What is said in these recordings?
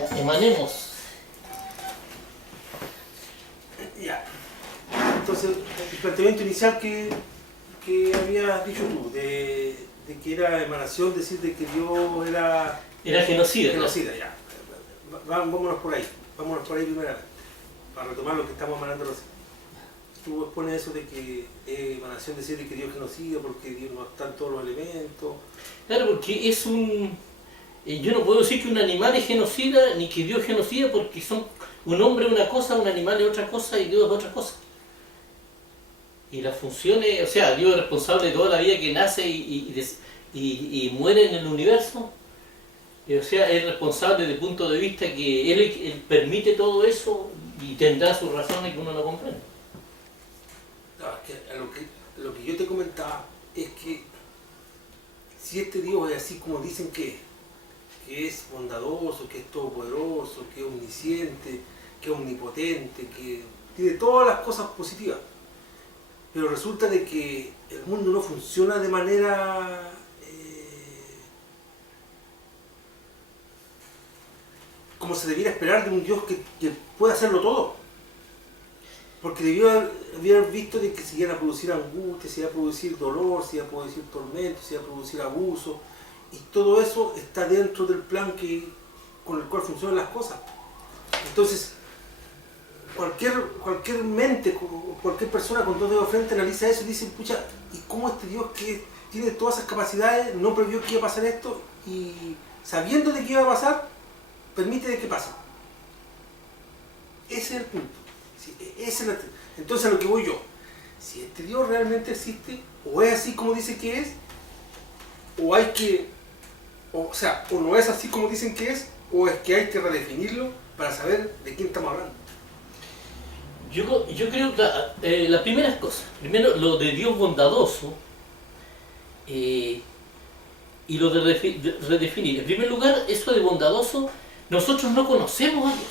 Ya, emanemos. Ya. Entonces, el planteamiento inicial que habías dicho tú, de que era emanación, decir de que Dios era Genocida. genocida, ya. Vámonos por ahí primeramente, para retomar lo que estamos emanando recién. Tú expones eso de que es emanación decir de que Dios es genocida porque Dios no está en todos los elementos. Claro, porque es un... Yo no puedo decir que un animal es genocida, ni que Dios es genocida, porque son un hombre es una cosa, un animal es otra cosa y Dios es otra cosa. Y las funciones, o sea, Dios es responsable de toda la vida que nace y muere en el universo. O sea, es responsable desde el punto de vista que él permite todo eso y tendrá sus razones que uno no comprende. No, es que lo que yo te comentaba es que si este Dios es así como dicen que es bondadoso, que es todopoderoso, que es omnisciente, que es omnipotente, que tiene todas las cosas positivas, pero resulta de que el mundo no funciona de manera como se debiera esperar de un Dios que puede hacerlo todo. Porque debió haber visto de que se iban a producir angustia, se iba a producir dolor, se iba a producir tormento, se iba a producir abuso, y todo eso está dentro del plan con el cual funcionan las cosas. Entonces, cualquier mente, cualquier persona con dos dedos de frente analiza eso y dice, pucha, ¿y cómo este Dios que tiene todas esas capacidades no previó que iba a pasar esto? Y sabiendo de que iba a pasar, permite de que pase. Ese es el punto. Sí, entonces a lo que voy yo, si este Dios realmente existe, o es así como dice que es, o hay que, o sea, o no es así como dicen que es, o es que hay que redefinirlo para saber de quién estamos hablando. Yo creo que las primeras cosas, primero lo de Dios bondadoso y lo de redefinir. En primer lugar, eso de bondadoso, nosotros no conocemos a Dios.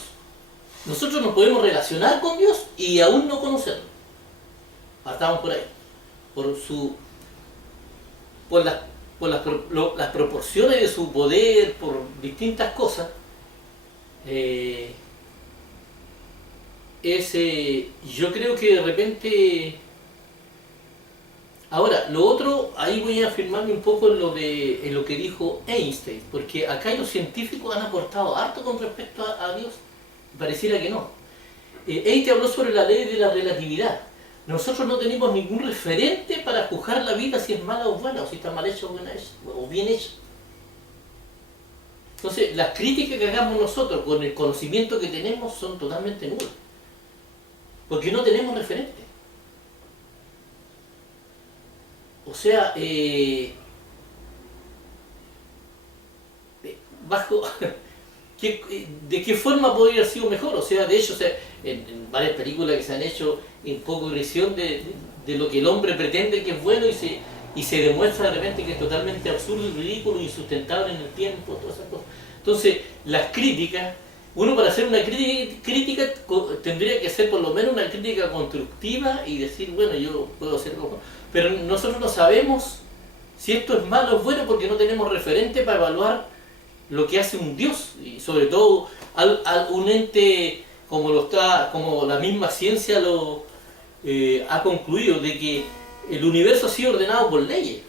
Nosotros nos podemos relacionar con Dios y aún no conocerlo. Partamos por ahí. Por las proporciones de su poder, por distintas cosas. Yo creo que de repente... Ahora, lo otro, ahí voy a afirmarme un poco en lo que dijo Einstein, porque acá los científicos han aportado harto con respecto a Dios. Pareciera que no. Einstein habló sobre la ley de la relatividad. Nosotros no tenemos ningún referente para juzgar la vida si es mala o buena, o si está mal hecha o bien hecha. Entonces, las críticas que hagamos nosotros con el conocimiento que tenemos son totalmente nulas. Porque no tenemos referente. O sea, ¿de qué forma podría haber sido mejor? O sea, de hecho, en varias películas que se han hecho un poco de visión de lo que el hombre pretende que es bueno y se demuestra de repente que es totalmente absurdo y ridículo, insustentable en el tiempo, todas esas cosas. Entonces, las críticas, uno para hacer una crítica tendría que ser por lo menos una crítica constructiva y decir, bueno, yo puedo hacer algo. Pero nosotros no sabemos si esto es malo o bueno porque no tenemos referente para evaluar lo que hace un Dios, y sobre todo un ente como la misma ciencia lo ha concluido, de que el universo ha sido ordenado por leyes.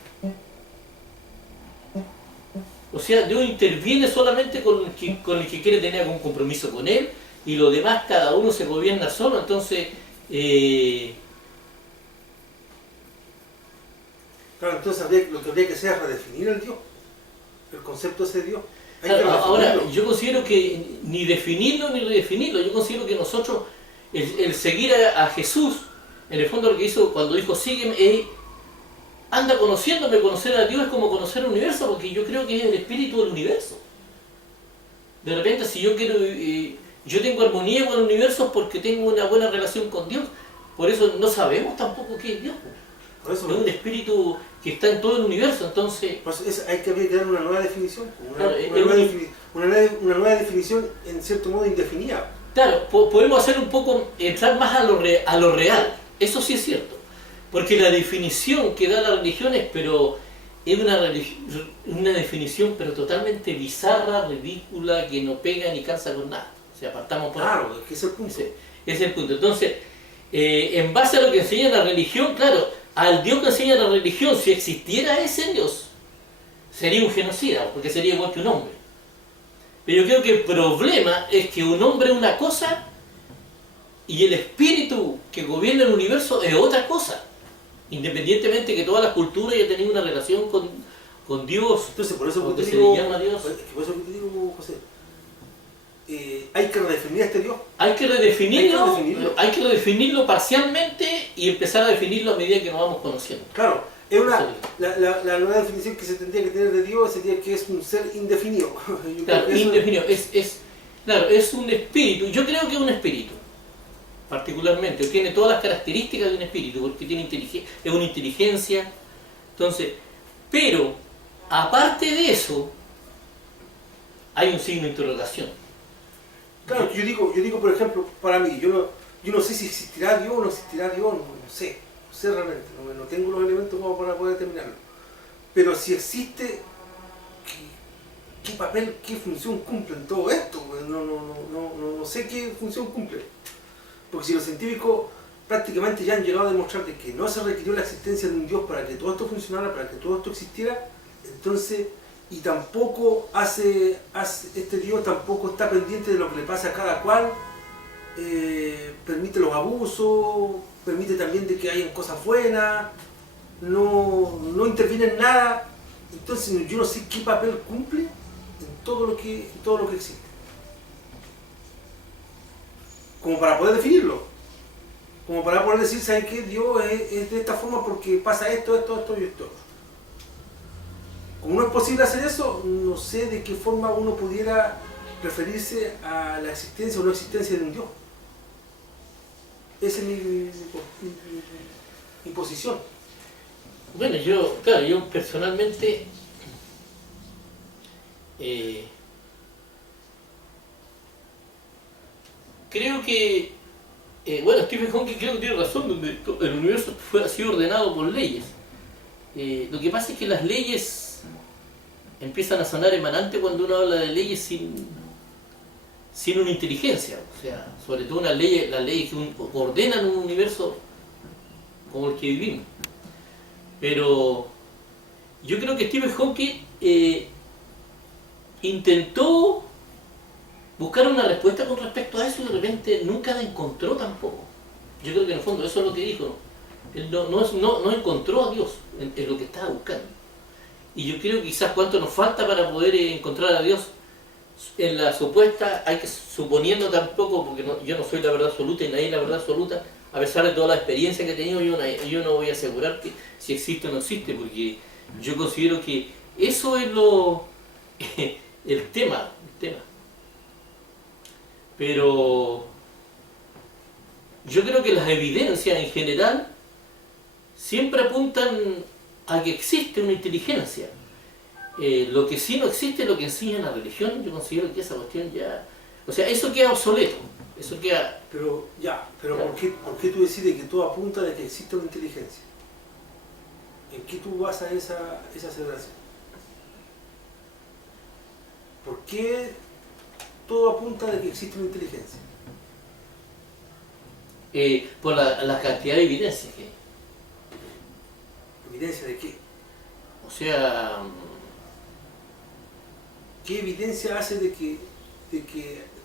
O sea, Dios interviene solamente con el que quiere tener algún compromiso con él, y lo demás cada uno se gobierna solo. Entonces, claro, entonces lo que habría que hacer es redefinir el Dios, el concepto de ese Dios. Ahora, yo considero que ni definirlo ni redefinirlo. Yo considero que nosotros, el seguir a Jesús, en el fondo lo que hizo cuando dijo sígueme, anda conociéndome. Conocer a Dios es como conocer el universo, porque yo creo que es el espíritu del universo. De repente, si yo quiero, yo tengo armonía con el universo porque tengo una buena relación con Dios. Por eso no sabemos tampoco qué es Dios. Por eso, es un espíritu que está en todo el universo, entonces... Pues hay que dar una nueva definición, una nueva definición en cierto modo indefinida. Claro, podemos hacer un poco, entrar más a lo real, eso sí es cierto, porque la definición que da la religión es, pero es una definición pero totalmente bizarra, ridícula, que no pega ni calza con nada. O sea, partamos por ahí. Claro, es que ese es el punto. Ese es el punto. Entonces, en base a lo que enseña la religión, claro, al Dios que enseña la religión, si existiera ese Dios, sería un genocida, porque sería igual que un hombre. Pero yo creo que el problema es que un hombre es una cosa y el espíritu que gobierna el universo es otra cosa. Independientemente que todas las culturas hayan tenido una relación con Dios, Entonces, por eso donde que se te digo, le llama a Dios. por eso que te digo, José, hay que redefinir a este Dios. Hay que redefinirlo parcialmente y empezar a definirlo a medida que nos vamos conociendo. Claro, es la nueva definición que se tendría que tener de Dios sería que es un ser indefinido. Yo creo Claro, que eso- indefinido. Claro, es un espíritu. Yo creo que es un espíritu, particularmente. Tiene todas las características de un espíritu, porque es una inteligencia. Entonces, pero, aparte de eso, hay un signo de interrogación. Claro, yo digo, por ejemplo, para mí, yo no sé si existirá Dios o no existirá Dios, no sé realmente, no tengo los elementos como para poder determinarlo. Pero si existe, ¿qué papel, qué función cumple en todo esto? No sé qué función cumple. Porque si los científicos prácticamente ya han llegado a demostrar de que no se requirió la existencia de un Dios para que todo esto funcionara, para que todo esto existiera, entonces... Y tampoco este Dios tampoco está pendiente de lo que le pasa a cada cual, permite los abusos, permite también de que hayan cosas buenas, no interviene en nada. Entonces yo no sé qué papel cumple en todo lo que existe. Como para poder definirlo, como para poder decir, ¿saben qué? Dios es de esta forma porque pasa esto y esto. Como no es posible hacer eso, no sé de qué forma uno pudiera referirse a la existencia o no existencia de un Dios. Esa es mi posición. Bueno, yo personalmente creo que, Stephen Hawking creo que tiene razón, donde el universo ha sido ordenado por leyes. Lo que pasa es que las leyes empiezan a sonar emanantes cuando uno habla de leyes sin una inteligencia, o sea, sobre todo las leyes que ordenan un universo como el que vivimos. Pero yo creo que Stephen Hawking intentó buscar una respuesta con respecto a eso y de repente nunca la encontró tampoco. Yo creo que en el fondo eso es lo que dijo, ¿no? Él no encontró a Dios en lo que estaba buscando. Y yo creo que quizás cuánto nos falta para poder encontrar a Dios en la supuesta, suponiendo tampoco, porque yo no soy la verdad absoluta y nadie es la verdad absoluta, a pesar de toda la experiencia que he tenido, yo no voy a asegurar que si existe o no existe, porque yo considero que eso es el tema. Pero yo creo que las evidencias en general siempre apuntan a que existe una inteligencia. Lo que sí no existe es lo que enseña la religión. Yo considero que esa cuestión ya... O sea, eso queda obsoleto. Eso queda... Pero Claro. ¿por qué tú decides que todo apunta de que existe una inteligencia? ¿En qué tú basas esa aseveración? ¿Por qué todo apunta de que existe una inteligencia? Por la cantidad de evidencias que hay. ¿Evidencia de qué? O sea... ¿Qué evidencia hace de que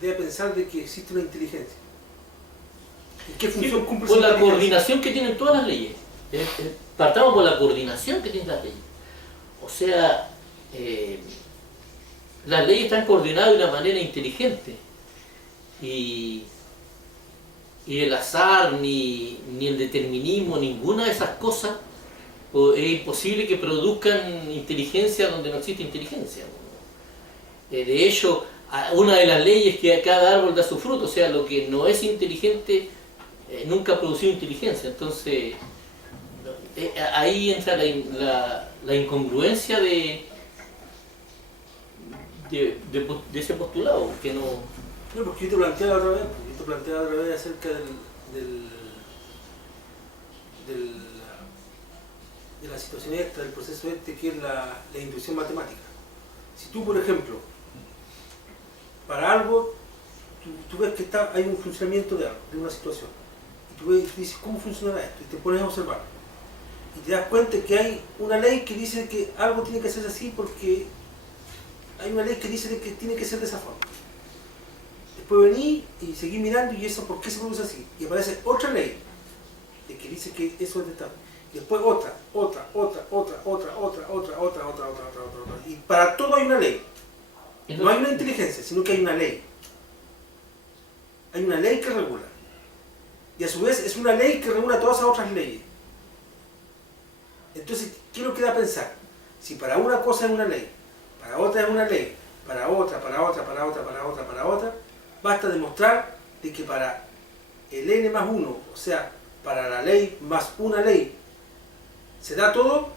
debe pensar de que existe una inteligencia? ¿Y qué función cumple por esa la inteligencia? coordinación que tienen todas las leyes. Partamos por la coordinación que tienen las leyes. O sea, las leyes están coordinadas de una manera inteligente. Y el azar, ni el determinismo, ninguna de esas cosas, es imposible que produzcan inteligencia donde no existe inteligencia. De hecho, una de las leyes es que cada árbol da su fruto, o sea, lo que no es inteligente nunca ha producido inteligencia. Entonces, ahí entra la incongruencia de ese postulado, que no... No, porque yo te planteaba otra vez, acerca de la situación esta, del proceso este, que es la inducción matemática. Si tú, por ejemplo, para algo, tú ves que hay un funcionamiento de algo, de una situación, y tú dices, ¿cómo funcionará esto? Y te pones a observar. Y te das cuenta que hay una ley que dice que algo tiene que ser así porque hay una ley que dice que tiene que ser de esa forma. Después vení y seguí mirando y eso, ¿por qué se produce así? Y aparece otra ley de que dice que eso es de tal. Y después otra. Y para todo hay una ley. No hay una inteligencia, sino que hay una ley. Hay una ley que regula. Y a su vez es una ley que regula todas esas otras leyes. Entonces, ¿qué nos queda pensar? Si para una cosa es una ley, para otra es una ley, para otra, basta demostrar de que para el n más 1, o sea, para la ley más una ley, se da todo,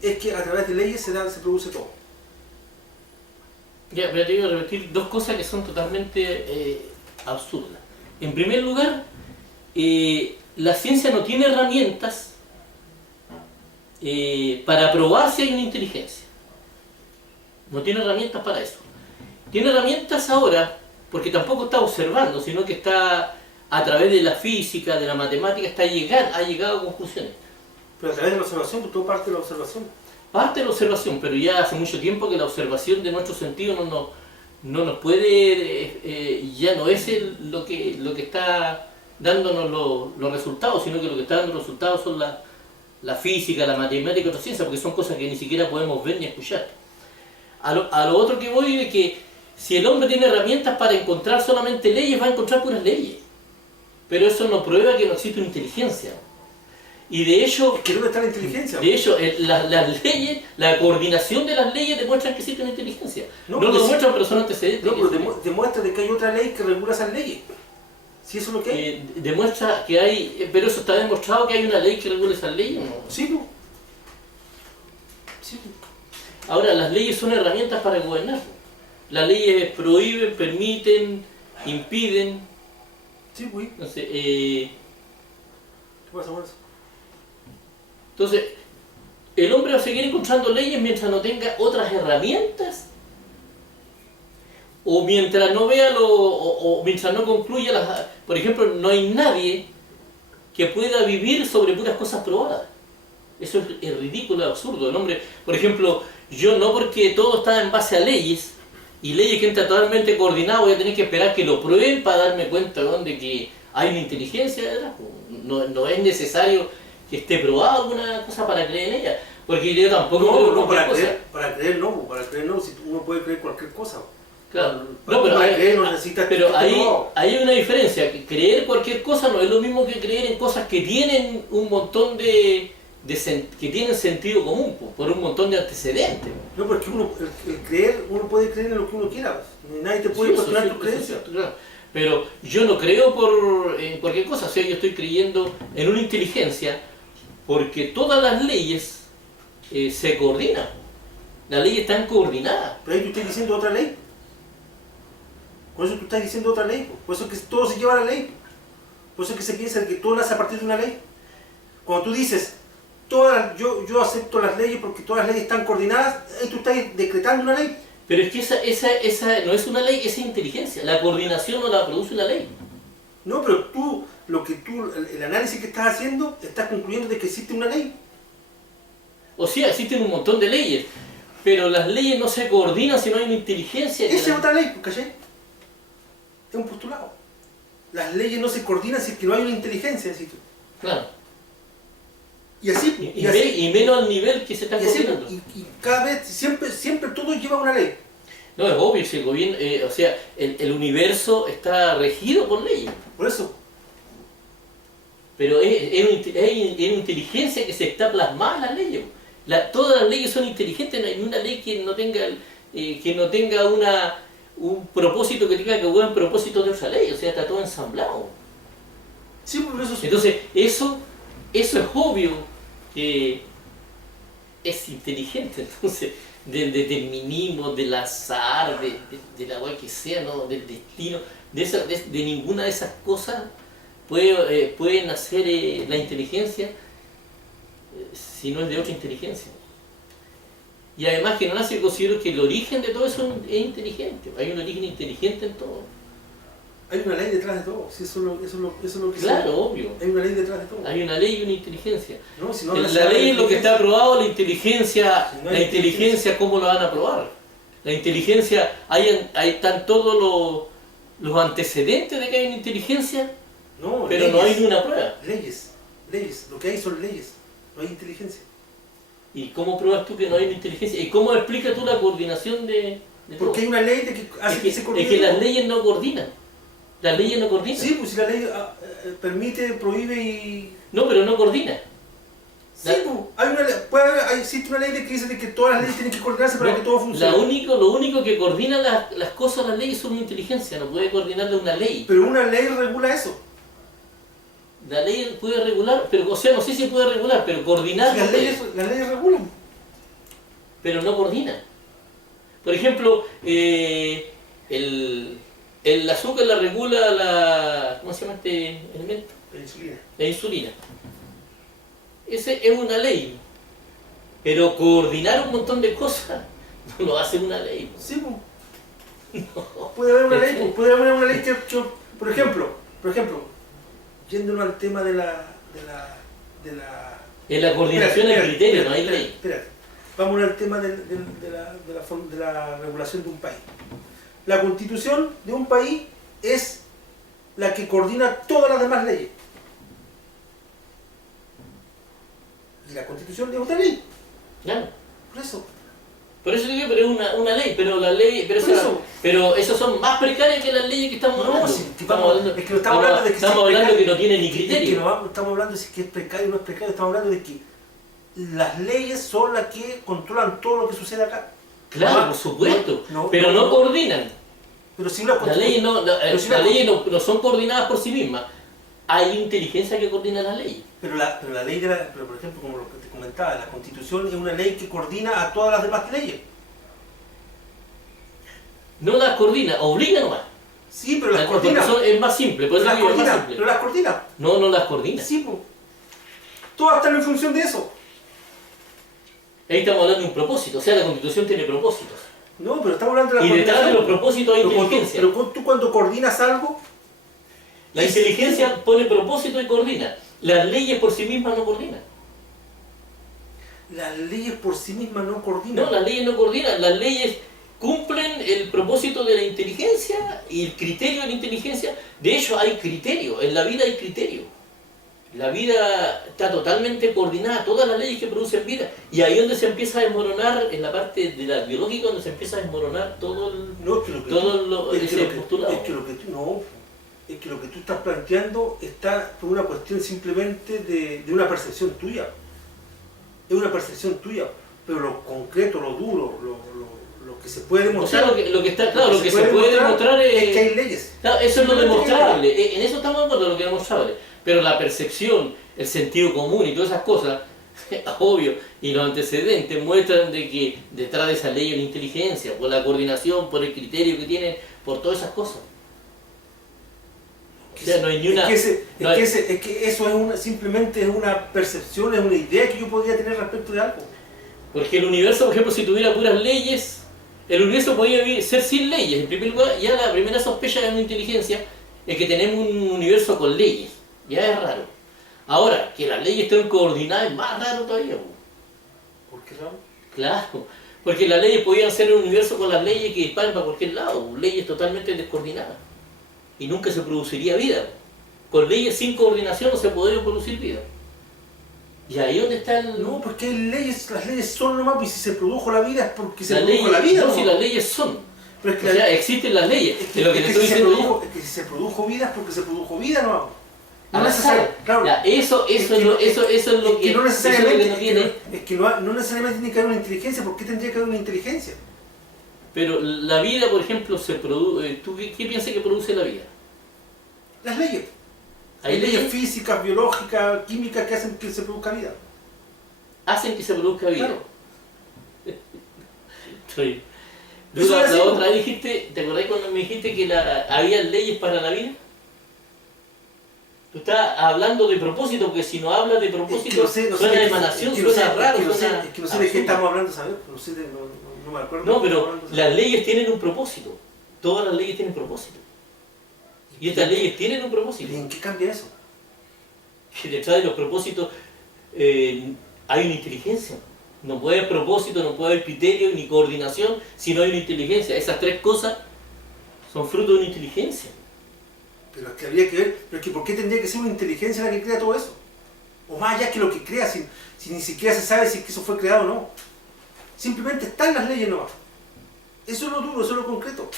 es que a través de leyes se produce todo. Ya, pero te voy a repetir dos cosas que son totalmente absurdas. En primer lugar, la ciencia no tiene herramientas para probar si hay una inteligencia. No tiene herramientas para eso. Tiene herramientas ahora, porque tampoco está observando, sino que está a través de la física, de la matemática, ha llegado a conclusiones. Pero a través de la observación, pues todo parte de la observación. Parte de la observación, pero ya hace mucho tiempo que la observación de nuestro sentido no nos puede, ya no es lo que está dándonos los resultados, sino que lo que está dando los resultados son la física, la matemática y otras ciencias, porque son cosas que ni siquiera podemos ver ni escuchar. A lo otro que voy es que si el hombre tiene herramientas para encontrar solamente leyes, va a encontrar puras leyes. Pero eso no prueba que no existe una inteligencia. Y de hecho, ¿que dónde está la inteligencia? De hecho, las leyes, la coordinación de las leyes demuestran que existe una inteligencia. No lo demuestran, pero son antecedentes. No, pero demuestra de que hay otra ley que regula esas leyes. Si eso es lo que hay. Demuestra que hay, pero eso está demostrado que hay una ley que regula esas leyes, ¿no? Sí, pues. Sí. Ahora, las leyes son herramientas para gobernar. Las leyes prohíben, permiten, impiden. Sí, pues. Entonces, ¿qué pasa con eso? Entonces, el hombre va a seguir encontrando leyes mientras no tenga otras herramientas, o mientras no vea o mientras no concluya las. Por ejemplo, no hay nadie que pueda vivir sobre puras cosas probadas. Eso es ridículo, es absurdo. El hombre, por ejemplo, yo no, porque todo está en base a leyes, y leyes que entran totalmente coordinadas, voy a tener que esperar que lo prueben para darme cuenta de que hay una inteligencia detrás. No es necesario que esté probada alguna cosa para creer en ella, porque yo tampoco creo no, para creer no, si uno puede creer cualquier cosa. Claro. Pero hay una diferencia, que creer cualquier cosa no es lo mismo que creer en cosas que tienen un montón que tienen sentido común, por un montón de antecedentes. No, porque uno puede creer en lo que uno quiera, nadie te puede cuestionar tu creencia. Claro. Pero yo no creo en cualquier cosa, o sea, yo estoy creyendo en una inteligencia porque todas las leyes se coordinan. Las leyes están coordinadas. Pero ahí tú estás diciendo otra ley. Por eso tú estás diciendo otra ley. Por eso es que todo se lleva a la ley. Por eso es que se piensa que todo nace a partir de una ley. Cuando tú dices, yo acepto las leyes porque todas las leyes están coordinadas, ahí tú estás decretando una ley. Pero es que esa no es una ley, esa es inteligencia. La coordinación no la produce una ley. No, pero el análisis que estás haciendo, estás concluyendo de que existe una ley. O sea, existen un montón de leyes, pero las leyes no se coordinan si no hay una inteligencia. Esa es otra ley, ¿cachai? Es un postulado. Las leyes no se coordinan si es que no hay una inteligencia, ¿sí? Claro. Y así, y menos al nivel que se está coordinando. Y cada vez, siempre todo lleva una ley. No, es obvio, si el gobierno, o sea, el universo está regido por leyes. Por eso. Pero es una inteligencia que se está plasmada en las leyes. Todas las leyes son inteligentes, no hay una ley que no tenga un propósito que tenga que ver en propósito de otra ley, o sea, está todo ensamblado. Sí, por eso. Entonces, eso es obvio que es inteligente, entonces, del determinismo, del azar, de la cual que sea, ¿no? Del destino, de ninguna de esas cosas puede nacer la inteligencia. si no es de otra inteligencia? Y además que no nace, considero que el origen de todo eso es inteligente, hay un origen inteligente en todo. Hay una ley detrás de todo, si eso es lo que Claro, obvio. Hay una ley detrás de todo. Hay una ley y una inteligencia. No, si no La ley es lo que está aprobado, la inteligencia, Si no hay ¿cómo lo van a aprobar? La inteligencia, ahí están todos los antecedentes de que hay una inteligencia, No, pero no hay ni una prueba. Leyes, lo que hay son leyes, no hay inteligencia. ¿Y cómo pruebas tú que no hay una inteligencia? ¿Y cómo explicas tú la coordinación de todo? Porque hay una ley de que hace que se coordine. Es que las leyes no coordinan. Las leyes no coordinan. Sí, pues si la ley permite, prohíbe y... No, pero no coordina. Sí, pues, existe una ley de que dice de que todas las leyes tienen que coordinarse para que todo funcione. Lo único que coordina las cosas, las leyes, son una inteligencia, no puede coordinarle una ley. Pero una ley regula eso. La ley puede regular, pero o sea, no sé si puede regular, pero coordinar. Sí, las leyes regulan. Pero no coordina. Por ejemplo, el azúcar la regula ¿cómo se llama este elemento? La insulina. La insulina. Ese es una ley. Pero coordinar un montón de cosas no lo hace una ley. Sí, pues. No. Puede haber una ley, pues, puede haber una ley que por ejemplo, yéndonos al tema de la En la coordinación del criterio, no hay ley. Espérate. Vamos al tema de la regulación de un país. La constitución de un país es la que coordina todas las demás leyes. Y la constitución es otra ley. Claro. Por eso. Por eso digo, pero es una ley, pero la ley, pero esos son más precarias que las leyes que estamos hablando. Sí, estamos hablando de que no tiene ni criterio. Estamos hablando de si es precario o no es precario, estamos hablando de que las leyes son las que controlan todo lo que sucede acá. Claro, por supuesto, pero no coordinan. Pero si las leyes no son coordinadas por sí mismas. Hay inteligencia que coordina las leyes. Pero la ley pero por ejemplo, como lo que te comentaba, la Constitución es una ley que coordina a todas las demás leyes. No las coordina, obliga nomás. Sí, pero las coordina. Es más simple, por eso pero las coordina. No las coordina. Sí, pues. Todas están en función de eso. Ahí estamos hablando de un propósito, o sea, la Constitución tiene propósitos. No, pero estamos hablando de la y detrás de los propósitos hay inteligencia. Pero tú cuando coordinas algo... La inteligencia pone propósito y coordina. Las leyes por sí mismas no coordinan. Las leyes por sí mismas no coordinan. No, las leyes no coordinan. Las leyes cumplen el propósito de la inteligencia y el criterio de la inteligencia. De hecho, hay criterio. En la vida hay criterio. La vida está totalmente coordinada, todas las leyes que producen vida. Y ahí es donde se empieza a desmoronar, en la parte de la biológica, donde se empieza a desmoronar todo ese postulado. Es que lo que tú estás planteando está por una cuestión simplemente de una percepción tuya. Es una percepción tuya, pero lo concreto, lo duro, lo que se puede demostrar... O sea, lo que está claro, lo que se puede demostrar es que hay leyes. Claro, eso es lo demostrable, en eso estamos de acuerdo, lo que es demostrable. Pero la percepción, el sentido común y todas esas cosas, obvio, y los antecedentes muestran de que detrás de esa ley hay una inteligencia, por la coordinación, por el criterio que tienen, por todas esas cosas. O sea, no hay ni una... Es que eso simplemente es una percepción, es una idea que yo podría tener respecto de algo. Porque el universo, por ejemplo, si tuviera puras leyes, el universo podría ser sin leyes. En primer lugar, ya la primera sospecha de una inteligencia es que tenemos un universo con leyes. Ya es raro. Ahora, que las leyes estén coordinadas es más raro todavía. ¿Por qué raro? Claro, porque las leyes podían ser un universo con las leyes que disparen para cualquier lado, leyes totalmente descoordinadas. Y nunca se produciría vida. Con leyes sin coordinación no se podría producir vida. Y ahí donde está el... No, porque hay leyes, las leyes son nomás, y si se produjo la vida es porque se produjo la vida. No, si las leyes son. Pero es que o sea, existen las leyes. Es que si se produjo vida es porque se produjo vida, no. No necesariamente. Claro. Ya, eso es lo que no necesariamente no tiene. Es que no necesariamente tiene que haber una inteligencia. ¿Por qué tendría que haber una inteligencia? Pero la vida, por ejemplo, se produce. ¿Tú qué piensas que produce la vida? Las leyes. Hay leyes físicas, biológicas, químicas que hacen que se produzca vida. Hacen que se produzca vida. Claro. La otra dijiste, ¿te acordás cuando me dijiste que había leyes para la vida? Tú estás hablando de propósito, porque si no hablas de propósito, suena emanación, suena raro, suena... Es que no sé de qué estamos hablando, ¿sabes? No sé, no me acuerdo. No, pero las leyes tienen un propósito. Todas las leyes tienen propósito. Y estas leyes tienen un propósito. ¿Y en qué cambia eso? Que detrás de los propósitos hay una inteligencia. No puede haber propósito, no puede haber criterio ni coordinación si no hay una inteligencia. Esas tres cosas son fruto de una inteligencia. Pero es que habría que ver, pero es que ¿por qué tendría que ser una inteligencia la que crea todo eso? O más allá que lo que crea, si ni siquiera se sabe si es que eso fue creado o no. Simplemente están las leyes nomás. Eso es lo duro, eso es lo concreto.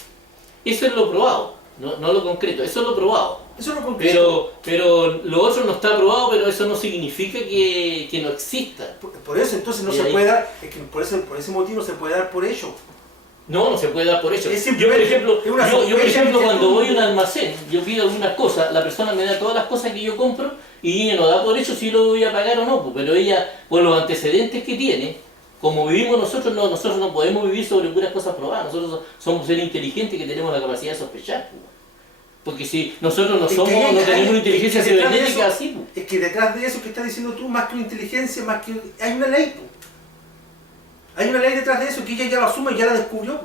Eso es lo probado, no lo concreto, eso es lo probado. Eso es lo concreto. Pero lo otro no está probado, pero eso no significa que no exista. Por eso entonces no se puede dar, es que por ese motivo no se puede dar por hecho. No se puede dar por hecho. Yo, por ejemplo, cuando voy a un almacén, yo pido algunas cosas, la persona me da todas las cosas que yo compro y ella no da por hecho si lo voy a pagar o no, pero ella, por los antecedentes que tiene, como vivimos nosotros no podemos vivir sobre puras cosas probadas, nosotros somos seres inteligentes que tenemos la capacidad de sospechar. Porque si nosotros no tenemos una inteligencia cibernética así. Es que detrás de eso que estás diciendo tú, más que una inteligencia, hay una ley. Hay una ley detrás de eso que ella ya lo asume y ya la descubrió.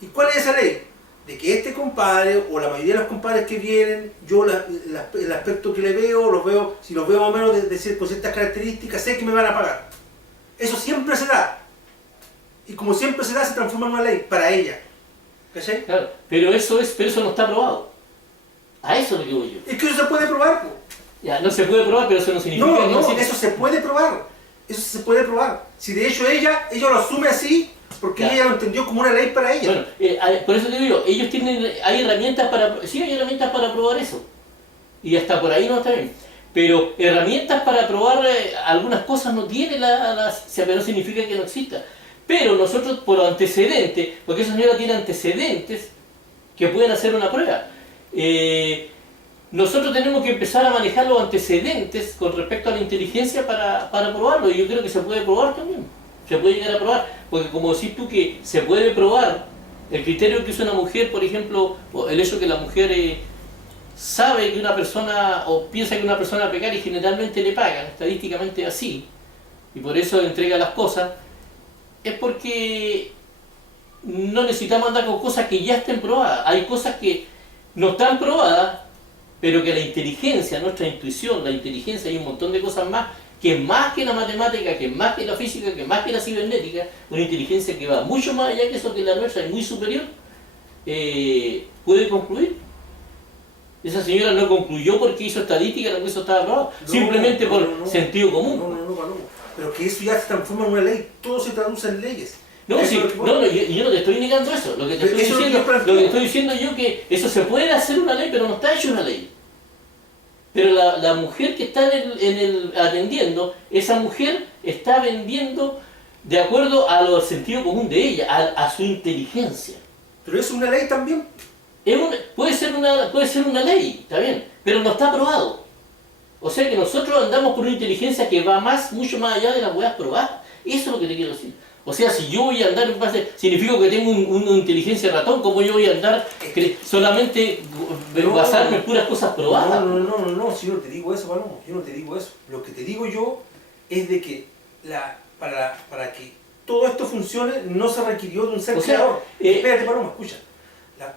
¿Y cuál es esa ley? De que este compadre, o la mayoría de los compadres que vienen, yo el aspecto que le veo, si los veo más o menos con ciertas características, sé que me van a pagar. Eso siempre se da. Y como siempre se da, se transforma en una ley para ella. ¿Cachai? Claro, pero eso no está probado. A eso es lo que voy yo. Es que eso se puede probar, po. Ya, no se puede probar, pero eso no significa que no, eso se puede probar. Eso se puede probar. Si de hecho ella lo asume así, porque ella lo entendió como una ley para ella. Bueno, por eso te digo, hay herramientas para probar eso. Y hasta por ahí no está bien. Pero herramientas para probar algunas cosas no tiene la ciencia, pero no significa que no exista. Pero nosotros por antecedentes, porque esa señora tiene antecedentes que pueden hacer una prueba. Nosotros tenemos que empezar a manejar los antecedentes con respecto a la inteligencia para probarlo, y yo creo que se puede probar también, se puede llegar a probar, porque como decís tú que se puede probar el criterio que usa una mujer, por ejemplo, el hecho que la mujer sabe que una persona, o piensa que una persona va a pecar y generalmente le pagan, estadísticamente así, y por eso entrega las cosas, es porque no necesitamos andar con cosas que ya estén probadas. Hay cosas que no están probadas, pero que la inteligencia, nuestra intuición, la inteligencia y un montón de cosas más que la matemática, que más que la física, que más que la cibernética, una inteligencia que va mucho más allá que eso, que la nuestra, es muy superior, puede concluir. Esa señora no concluyó porque hizo estadística, porque eso estaba probado, simplemente por sentido común. No. Pero que eso ya se transforma en una ley, todo se traduce en leyes. Yo no te estoy negando eso. Lo que te estoy diciendo yo que eso se puede hacer una ley, pero no está hecho una ley. Pero la mujer que está atendiendo, esa mujer está vendiendo de acuerdo a lo sentido común de ella, a su inteligencia. Pero es una ley también. Puede ser una ley, está bien, pero no está aprobado. O sea que nosotros andamos por una inteligencia que va mucho más allá de las hueás probadas. Eso es lo que te quiero decir. O sea, si yo voy a andar en base, significa que tengo una inteligencia ratón, ¿cómo yo voy a andar solamente basarme en puras cosas probadas? No, si yo no te digo eso, Palomo, yo no te digo eso. Lo que te digo yo es de que para que todo esto funcione no se requirió de un ser creador. Espérate, Palomo, escucha.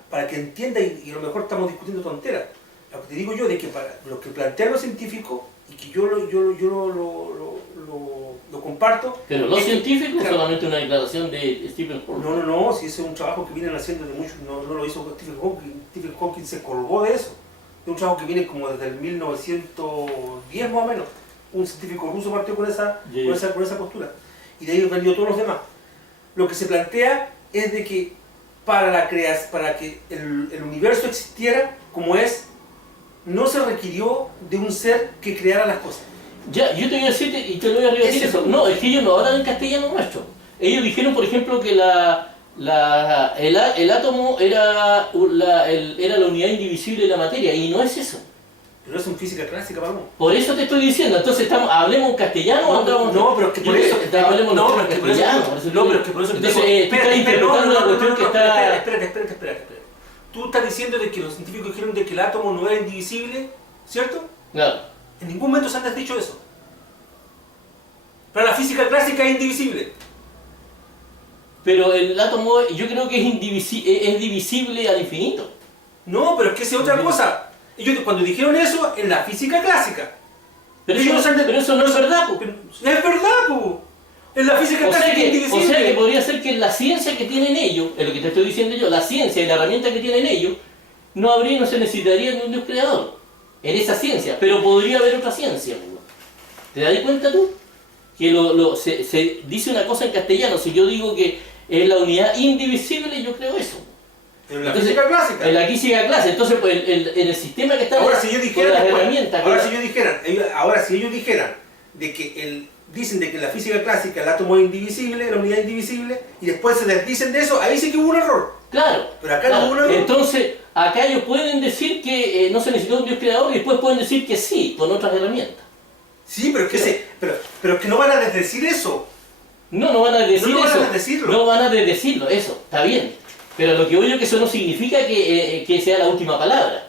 Para que entienda, y a lo mejor estamos discutiendo tonteras, lo que te digo yo de que para lo que plantean los científicos, y que yo lo comparto... Pero los científicos, solamente una declaración de Stephen Hawking. No, si ese es un trabajo que vienen haciendo de mucho, no lo hizo Stephen Hawking. Stephen Hawking se colgó de eso. Es un trabajo que viene como desde el 1910 más o menos. Un científico ruso partió con esa postura. Y de ahí vendió todos los demás. Lo que se plantea es de que para que el universo existiera como es, no se requirió de un ser que creara las cosas. Ya, yo te voy a decir, y te lo voy a repetir eso. No, es que ellos no hablan en castellano nuestro. Ellos dijeron, por ejemplo, que el átomo era la unidad indivisible de la materia, y no es eso. Pero es en física clásica, vamos. Por eso te estoy diciendo, entonces hablemos en castellano o andamos... No, pero es que por eso... Hablemos en castellano. No, pero es que por eso... Entonces, tú estás interpretando una cuestión que está... Espérate. Tú estás diciendo de que los científicos dijeron de que el átomo no era indivisible ¿cierto? Claro. En ningún momento se han dicho eso. Pero la física clásica es indivisible. Pero el átomo yo creo que es divisible al infinito. No, pero es que esa es otra cosa. Ellos cuando dijeron eso, en la física clásica. Pero, ellos pero eso no es verdad, po. Es verdad, po. En la física clásica es indivisible. O sea que podría ser que en la ciencia que tienen ellos, es lo que te estoy diciendo yo, la ciencia y la herramienta que tienen ellos, no se necesitaría de un Dios creador. En esa ciencia, pero podría haber otra ciencia. ¿Te das cuenta tú? Que se dice una cosa en castellano, si yo digo que es la unidad indivisible, yo creo eso. En la física clásica. En la física clásica. Entonces, pues, en el sistema que está ahora, si ellos dijeran, las herramientas... ahora, si ellos dijeran de que dicen de que en la física clásica el átomo es indivisible, la unidad es indivisible, y después se les dicen de eso, ahí sí que hubo un error. Claro. Pero acá no hubo un error. Entonces, acá ellos pueden decir que no se necesitó un Dios creador y después pueden decir que sí, con otras herramientas. Sí, pero es que, pero es que no van a decir eso. No van a decir no eso. Van a decirlo. No van a decirlo, eso, está bien. Pero lo que oigo es que eso no significa que sea la última palabra.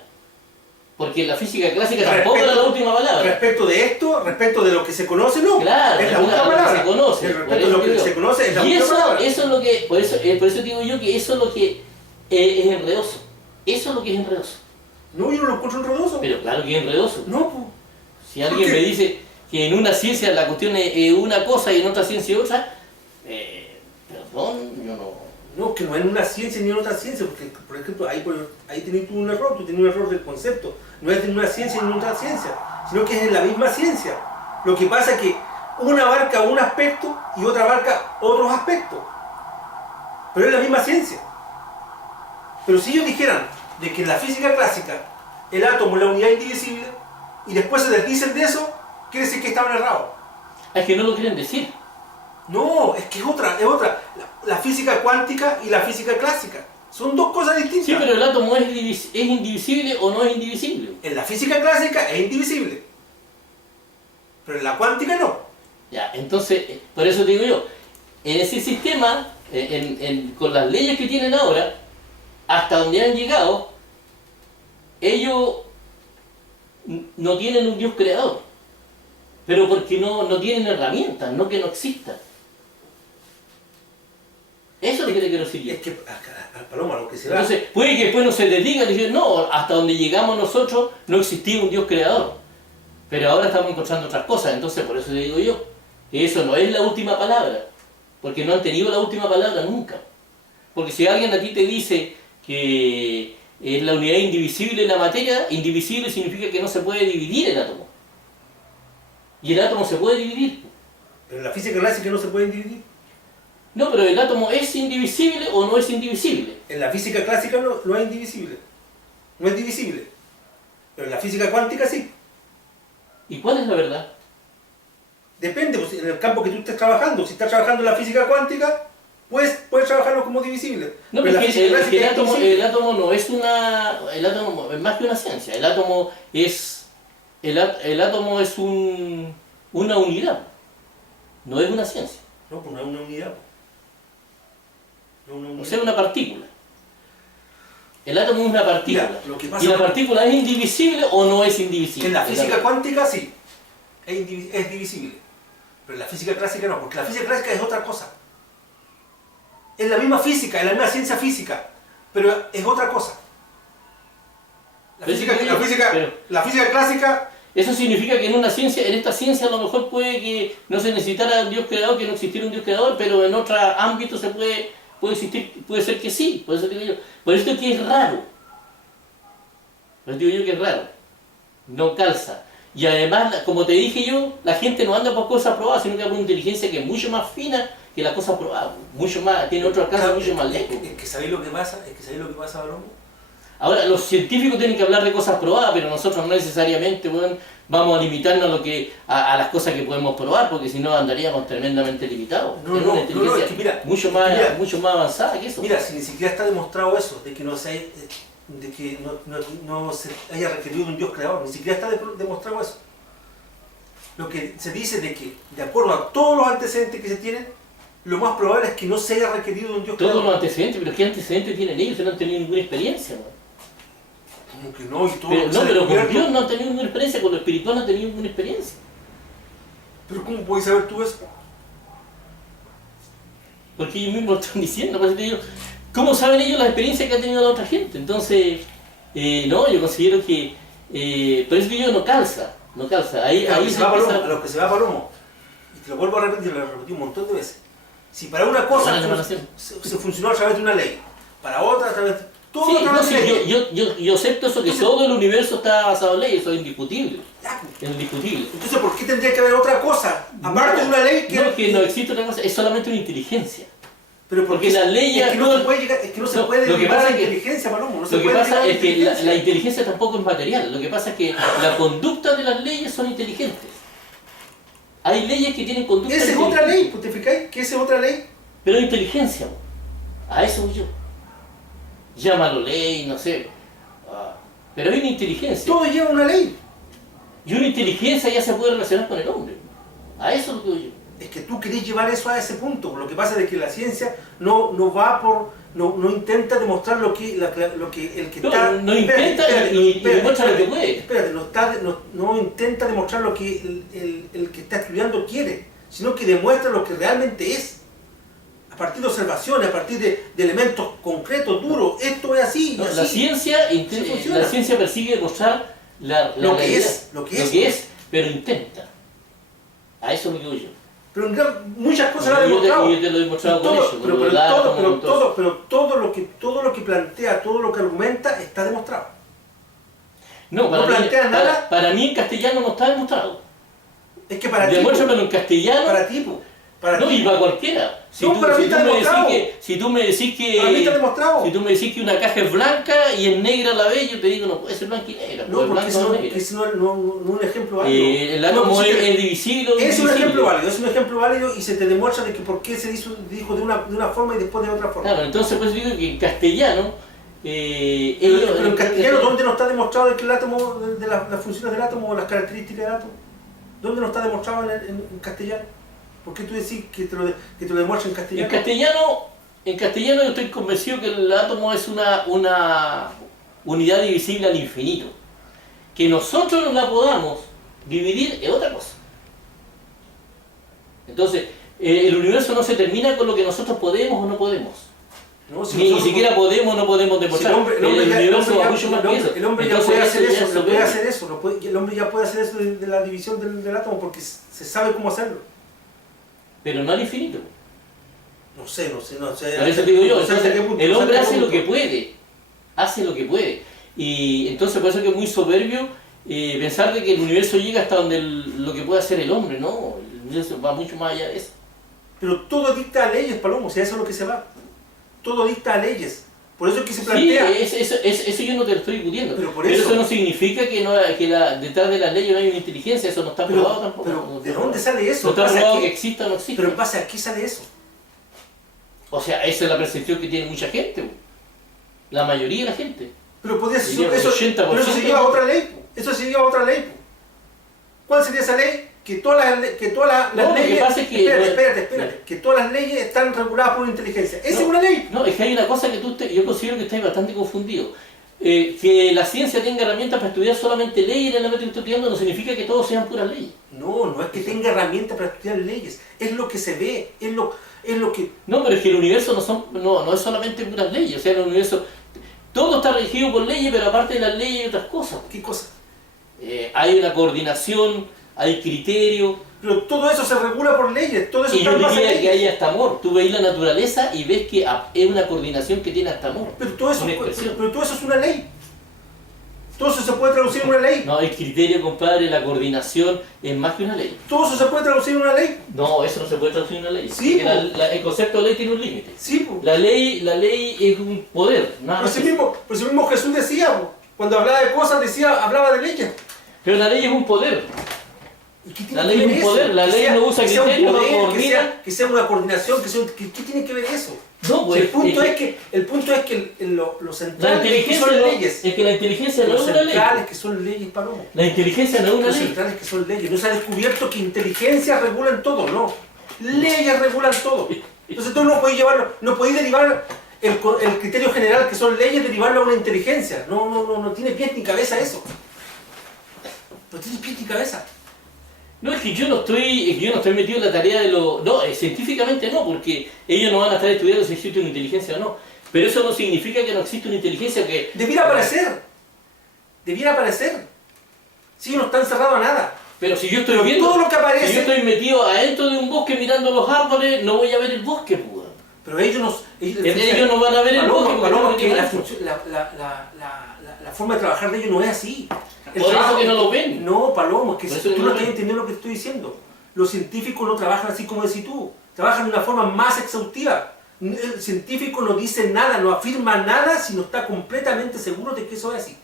Porque la física clásica tampoco era la última palabra. Respecto de esto, respecto de lo que se conoce, no. Claro, es la última palabra. Se conoce. Respecto de lo que se conoce, es la última palabra. Eso es lo que, por eso digo yo que eso es lo que es enredoso. Eso es lo que es enredoso. No, yo no lo encuentro enredoso. Pero claro que es enredoso. No, pues. Si alguien me dice que en una ciencia la cuestión es una cosa y en otra ciencia otra, perdón, yo no... No, que no es en una ciencia ni en otra ciencia, porque, por ejemplo, ahí tienes tú un error, tú tienes un error del concepto. No es en una ciencia ni en otra ciencia, sino que es en la misma ciencia. Lo que pasa es que una abarca un aspecto y otra abarca otros aspectos. Pero es la misma ciencia. Pero si ellos dijeran de que en la física clásica el átomo es la unidad indivisible y después se les dicen de eso, quiere decir que estaban errados. Es que no lo quieren decir. No, es que es otra. La física cuántica y la física clásica. Son dos cosas distintas. Sí, pero el átomo es indivisible o no es indivisible. En la física clásica es indivisible. Pero en la cuántica no. Ya, entonces, por eso digo yo, en ese sistema, con las leyes que tienen ahora, hasta donde han llegado, ellos no tienen un Dios creador. Pero porque no tienen herramientas, no que no exista. Eso es lo que le quiero decir yo. Es que, Paloma, lo que se da... Entonces, puede que después no se les diga, no, hasta donde llegamos nosotros no existía un Dios creador. Pero ahora estamos encontrando otras cosas, entonces por eso te digo yo, que eso no es la última palabra. Porque no han tenido la última palabra nunca. Porque si alguien a ti te dice que es la unidad indivisible de la materia, indivisible significa que no se puede dividir el átomo. Y el átomo se puede dividir. Pero en la física clásica no se pueden dividir. No, pero el átomo ¿es indivisible o no es indivisible? En la física clásica no es indivisible. No es divisible. Pero en la física cuántica sí. ¿Y cuál es la verdad? Depende, pues, en el campo que tú estés trabajando. Si estás trabajando en la física cuántica, puedes trabajarlo como divisible. No, pero es que el átomo no es una... El átomo es más que una ciencia. El átomo es... El átomo es una unidad. No es una ciencia. No, pues no es una unidad. O sea, una partícula. El átomo es una partícula. Mira, lo que pasa ¿Y la partícula es indivisible o no es indivisible? En la física cuántica sí, es divisible. Pero en la física clásica no, porque la física clásica es otra cosa. Es la misma física, es la misma ciencia física, pero es otra cosa. La física clásica... Eso significa que en esta ciencia a lo mejor puede que no se necesitara un Dios creador, que no existiera un Dios creador, pero en otro ámbito se puede existir, puede ser que sí, por eso digo yo. Por esto que es raro. Por eso digo yo que es raro. No calza. Y además, como te dije yo, la gente no anda por cosas probadas, sino que anda por inteligencia que es mucho más fina que las cosas probadas. Mucho más, tiene otro alcance mucho más lejos. Es que ¿sabéis lo que pasa? Balón. Ahora, los científicos tienen que hablar de cosas probadas, pero nosotros no necesariamente vamos a limitarnos a las cosas que podemos probar, porque si no andaríamos tremendamente limitados. Es que mira, mucho más avanzada que eso. Mira, si ni siquiera está demostrado eso, de que no se haya requerido un Dios creador, ni siquiera está demostrado eso. Lo que se dice de que, de acuerdo a todos los antecedentes que se tienen, lo más probable es que no se haya requerido un Dios creador. Todos los antecedentes, pero ¿qué antecedentes tienen ellos? No han tenido ninguna experiencia, ¿no? Como que no, y todo Pero, lo que se no, ha pero con descubierto. Dios no han tenido ninguna experiencia, con lo espiritual no han tenido ninguna experiencia. Pero ¿cómo puedes saber tú eso? Porque ellos mismos lo están diciendo, por eso te digo, ¿cómo saben ellos las experiencias que ha tenido la otra gente? Entonces, no, yo considero que, por eso te digo, no calza. Ahí, A lo ahí que se se va empieza... Palomo, a lo que se va Palomo. Y te lo vuelvo a repetir, lo repetí un montón de veces. Si para una cosa Buena emanación. se funcionó a través de una ley, para otra a través de... Todo Sí, a través no, de sí, leyes. yo acepto eso, que todo el universo está basado en leyes, eso es indiscutible. Ya, pues. Es indiscutible. Entonces, ¿por qué tendría que haber otra cosa? Aparte de una ley que... No, que no existe otra cosa, es solamente una inteligencia. Pero porque la ley es que no se puede llegar, es que no se puede lo que derivar pasa la es que- inteligencia, Palomo. No se Lo que puede pasa derivar es que la inteligencia. inteligencia tampoco es material, lo que pasa es que la conducta de las leyes son inteligentes. Hay leyes que tienen conducta Esa es otra inteligente, ley, ¿pues te fijáis? Que esa es otra ley. pero hay inteligencia, po. A eso voy yo. Llámalo ley, no sé. Pero hay una inteligencia. Todo lleva una ley. Y una inteligencia ya se puede relacionar con el hombre. A eso es lo que voy yo. Es que tú querés llevar eso a ese punto. Lo que pasa es que la ciencia no va por... No intenta demostrar lo que el que No, está... no intenta y demuestra lo que puede. Espérate, no intenta demostrar lo que el que está estudiando quiere, sino que demuestra lo que realmente es. A partir de observaciones, a partir de elementos concretos, duros. Esto es así, y No, así. la ciencia persigue demostrar Lo que realidad, es, lo que es. pero intenta. A eso es lo que voy yo. Pero en muchas cosas la ha Y yo demostrado. te lo he demostrado con Todo, eso. pero, con pero el átomo, todo, con todo. pero todo lo que plantea, todo lo que argumenta está demostrado. No, no plantea nada. para mí en castellano no está demostrado. Es que para ti, Demuéstramelo en castellano. para ti, para No, ti. y para cualquiera. No, para mí está demostrado. Si tú me decís que... Para mí está demostrado. Si tú me decís que una caja es blanca y es negra a la vez, yo te digo, no puede ser blanca y negra. No, pues porque blanca o negra. ese no es un ejemplo válido. El átomo No, es divisible o es un indivisible. ejemplo válido y se te demuestra de que por qué se dijo de una forma y después de otra forma. Claro, entonces pues digo que en castellano... Pero en castellano, ¿dónde no está demostrado que el átomo, de las funciones del átomo o las características del átomo? ¿Dónde no está demostrado en castellano? ¿Por qué tú decís que te lo demuestra en castellano? En castellano yo estoy convencido que el átomo es una unidad divisible al infinito. Que nosotros no la podamos dividir es otra cosa. Entonces, el universo no se termina con lo que nosotros podemos o no podemos. No, si Ni nosotros- siquiera podemos o no podemos demostrar. el universo va mucho más que eso. el hombre ya Entonces, puede hacer ya eso, es lo puede superior. hacer eso, el hombre ya puede hacer eso de la división del átomo porque se sabe cómo hacerlo. Pero no al infinito. No sé. Por eso te digo yo, no sé hasta entonces, qué punto, el no sé hombre hasta qué hace lo punto. que puede, hace lo que puede. Y entonces por eso que es muy soberbio pensar de que el universo llega hasta donde lo que puede hacer el hombre, ¿no? El universo va mucho más allá de eso. Pero todo dicta leyes, Palomo, o sea, eso es lo que se va. Todo dicta leyes. Por eso es que se Sí, plantea. eso yo no te lo estoy discutiendo. Pero por eso eso- no significa que, detrás de las leyes no hay una inteligencia, eso no está probado tampoco. Pero, No ¿de está dónde probado. sale eso? No está ¿En base a probado qué? que exista o no exista. Pero en base a qué sale eso. O sea, esa es la percepción que tiene mucha gente, la mayoría de la gente. Pero podría ser Diría eso, 80%. pero eso se lleva a otra ley. Eso se lleva a otra ley. ¿Cuál sería esa ley? Que todas las No, lo que leyes. pasa es que- Espérate. Que todas las leyes están reguladas por inteligencia. Esa es una ley. No, es que hay una cosa que yo considero que estáis bastante confundido. Que la ciencia tenga herramientas para estudiar solamente leyes en el ámbito que estoy estudiando no significa que todos sean puras leyes. No es que tenga herramientas para estudiar leyes. Es lo que se ve. Es lo que. No, pero es que el universo no es solamente puras leyes. O sea, el universo, todo está regido por leyes, pero aparte de las leyes hay otras cosas. ¿Qué cosa? Hay una coordinación, hay criterios. Pero todo eso se regula por leyes. Todo eso Y está yo en base a diría que leyes. hay hasta amor. Tú veis la naturaleza y ves que es una coordinación que tiene hasta amor. Pero todo eso Una expresión. es una ley. Todo eso se puede traducir en una ley. No, el criterio, compadre, la coordinación es más que una ley. Todo eso se puede traducir en una ley. No, eso no se puede traducir en una ley. Sí, Porque el concepto de ley tiene un límite. Sí, pues. La ley es un poder, nada Pero más. si mismo Jesús decía, po, cuando hablaba de cosas, hablaba de leyes. Pero la ley es un poder. ¿Y qué tiene La que ley ver es un eso? poder, la Que ley sea- no usa que sea un criterio, no poder, coordina. que sea una coordinación, ¿qué tiene que ver eso? No, pues el punto es que lo la central es que inteligencia son no, leyes. es que la inteligencia no Los es una ley. centrales que son leyes, Palomo. La inteligencia no es una Los ley. centrales que son leyes. No se ha descubierto que inteligencia regulan todo, no. Leyes regulan todo. Entonces tú no podés derivar el criterio general que son leyes, derivarlo a una inteligencia. No tiene pies ni cabeza eso. No tiene pies ni cabeza. No, es que yo no estoy metido en la tarea de lo... No, científicamente no, porque ellos no van a estar estudiando si existe una inteligencia o no. Pero eso no significa que no existe una inteligencia que... Debiera aparecer. Debiera aparecer. Si ellos no están cerrados a nada. Pero si yo estoy Pero viendo... todo lo que aparece... Si yo estoy metido adentro de un bosque mirando los árboles, no voy a ver el bosque, pues. Pero ellos no... Ellos no van a ver el bosque porque Paloma, no que tienen la, eso. la forma de trabajar de ellos no es así. El Por eso trabajo- que no lo ven. No, Paloma, es que Por si eso que tú no no lo estás ven. entendiendo lo que te estoy diciendo. Los científicos no trabajan así como decís tú. Trabajan de una forma más exhaustiva. El científico no dice nada, no afirma nada si no está completamente seguro de que eso es así.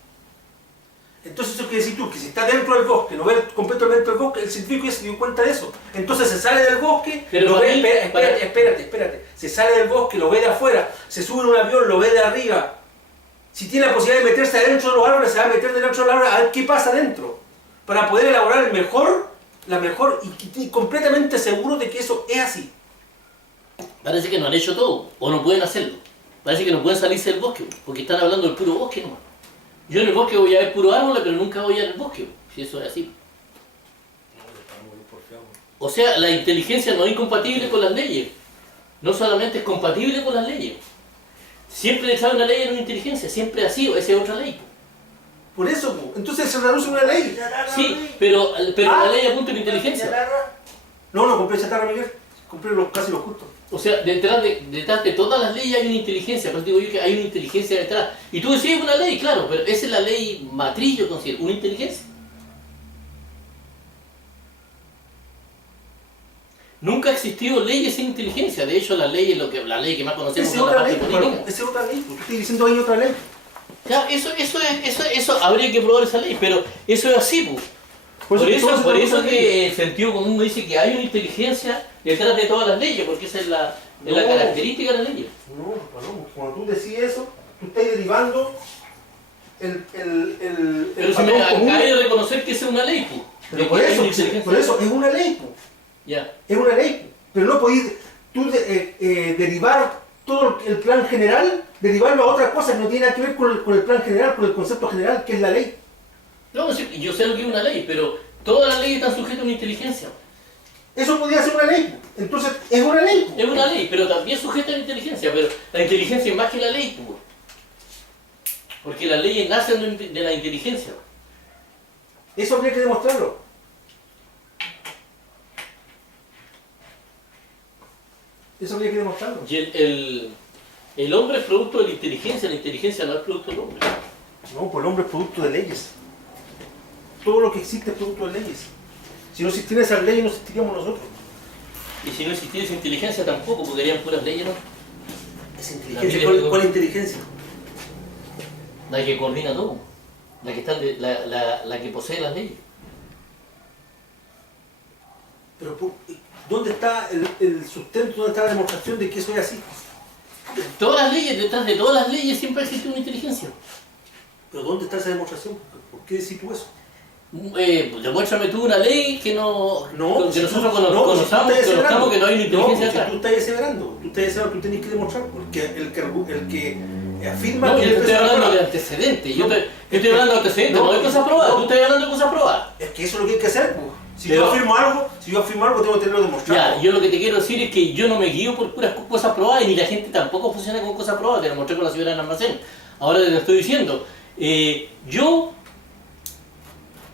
Entonces eso quiere decir tú, que si está dentro del bosque, no ve completamente el bosque, el científico ya se dio cuenta de eso. Entonces se sale del bosque, Pero lo para ve, mí- espérate. Se sale del bosque, lo ve de afuera, se sube en un avión, lo ve de arriba. Si tiene la posibilidad de meterse adentro de los árboles, se va a meter dentro de los árboles a ver qué pasa adentro. Para poder elaborar la mejor y completamente seguro de que eso es así. Parece que no han hecho todo, o no pueden hacerlo. Parece que no pueden salirse del bosque, porque están hablando del puro bosque nomás. Yo en el bosque voy a ver puro árboles, pero nunca voy a ver el bosque, si eso es así. O sea, la inteligencia no es incompatible con las leyes. No solamente es compatible con las leyes. Siempre sabe una ley en una inteligencia, siempre ha sido, esa es otra ley. Por eso, entonces se reduce una ley. Sí, pero la ley apunta a la inteligencia. No compré chatarra, Miguel. Compré casi lo justo. O sea, detrás de todas las leyes hay una inteligencia, por eso digo yo que hay una inteligencia detrás. Y tú decís una ley, claro, pero esa es la ley matriz, yo considero, una inteligencia. Nunca ha existido leyes sin inteligencia, de hecho la ley que más conocemos Esa es es la otra parte ley, política. esa es otra ley. Tú estás diciendo ahí otra ley. Ya, eso habría que probar esa ley, pero eso es así, pues. Por eso que el sentido común dice que hay una inteligencia detrás de todas las leyes, porque esa es la característica de las leyes. No, cuando tú decís eso, tú estás derivando Pero si me patrón común. acabé de reconocer que esa es una ley, pues. Pero De por que hay eso, una inteligencia. por eso es una ley. Ya. Es una ley. Pero no podés tú derivar todo el plan general, derivarlo a otra cosa que no tiene nada que ver con el plan general, con el concepto general, que es la ley. No, sí, yo sé lo que es una ley, pero todas las leyes están sujetas a una inteligencia. Eso podría ser una ley. Entonces, es una ley. Es una ley, pero también sujeta a la inteligencia, pero la inteligencia es más que la ley, pues. Porque las leyes nacen de la inteligencia. Eso habría que demostrarlo. Eso habría que demostrarlo. Y el hombre es producto de la inteligencia no es producto del hombre. No, pues el hombre es producto de leyes. Todo lo que existe es producto de leyes. Si no existieran esas leyes, no existiríamos nosotros. Y si no existiera esa inteligencia tampoco, porque serían puras leyes, ¿no? Esa La inteligencia, Biblia- ¿cuál inteligencia? La que coordina todo, la que, la que posee las leyes. Pero ¿dónde está el sustento, dónde está la demostración de que eso es así? Todas las leyes, detrás de todas las leyes siempre existe una inteligencia. Pero ¿dónde está esa demostración? ¿Por qué decís tú eso? Pues demuéstrame tú una ley que no, No, que si nosotros tú- no, si tú conozcamos, estás aseverando. que no hay una inteligencia No, si atrás. tú estás aseverando, tú tenés que demostrar, porque el que afirma No, que yo te estoy persona hablando de prueba. antecedentes. Yo estoy hablando de antecedentes, no de cosas probadas. no. Tú estás hablando de cosas probadas. Es que eso es lo que hay que hacer, pues. Si Pero- yo afirmo algo, tengo que tenerlo demostrado. Ya, yo lo que te quiero decir es que yo no me guío por puras cosas probadas y ni la gente tampoco funciona con cosas probadas. Te lo mostré con la señora en almacén. Ahora te lo estoy diciendo.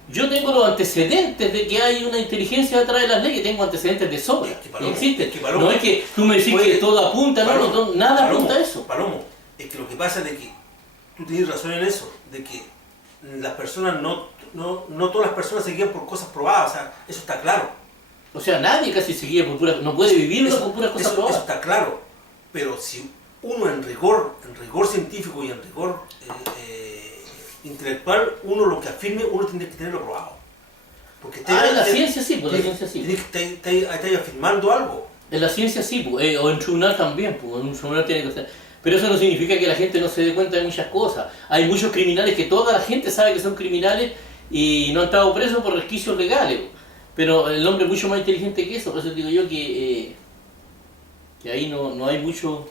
Yo tengo los antecedentes de que hay una inteligencia detrás de las leyes, tengo antecedentes de sobra, Es que, Palomo, existen. es que, Palomo, No es que tú me decís que todo apunta, no, nada apunta a eso. Palomo, es que lo que pasa es de que tú tienes razón en eso, de que las personas no todas las personas se guían por cosas probadas, o sea, eso está claro. O sea, nadie casi se guía por puras, no puede vivir con puras cosas eso probadas. está claro, pero si uno en rigor científico y en rigor intelectual, uno lo que afirme, uno tiene que tenerlo probado. Porque En la ciencia sí, pues la ciencia sí. Tienes que estar afirmando algo. En la ciencia sí, pues, o en tribunal también, pues, en un tribunal tiene que ser. Pero eso no significa que la gente no se dé cuenta de muchas cosas. Hay muchos criminales que toda la gente sabe que son criminales y no han estado presos por resquicios legales. Pero el hombre es mucho más inteligente que eso, por eso digo yo que ahí no hay mucho...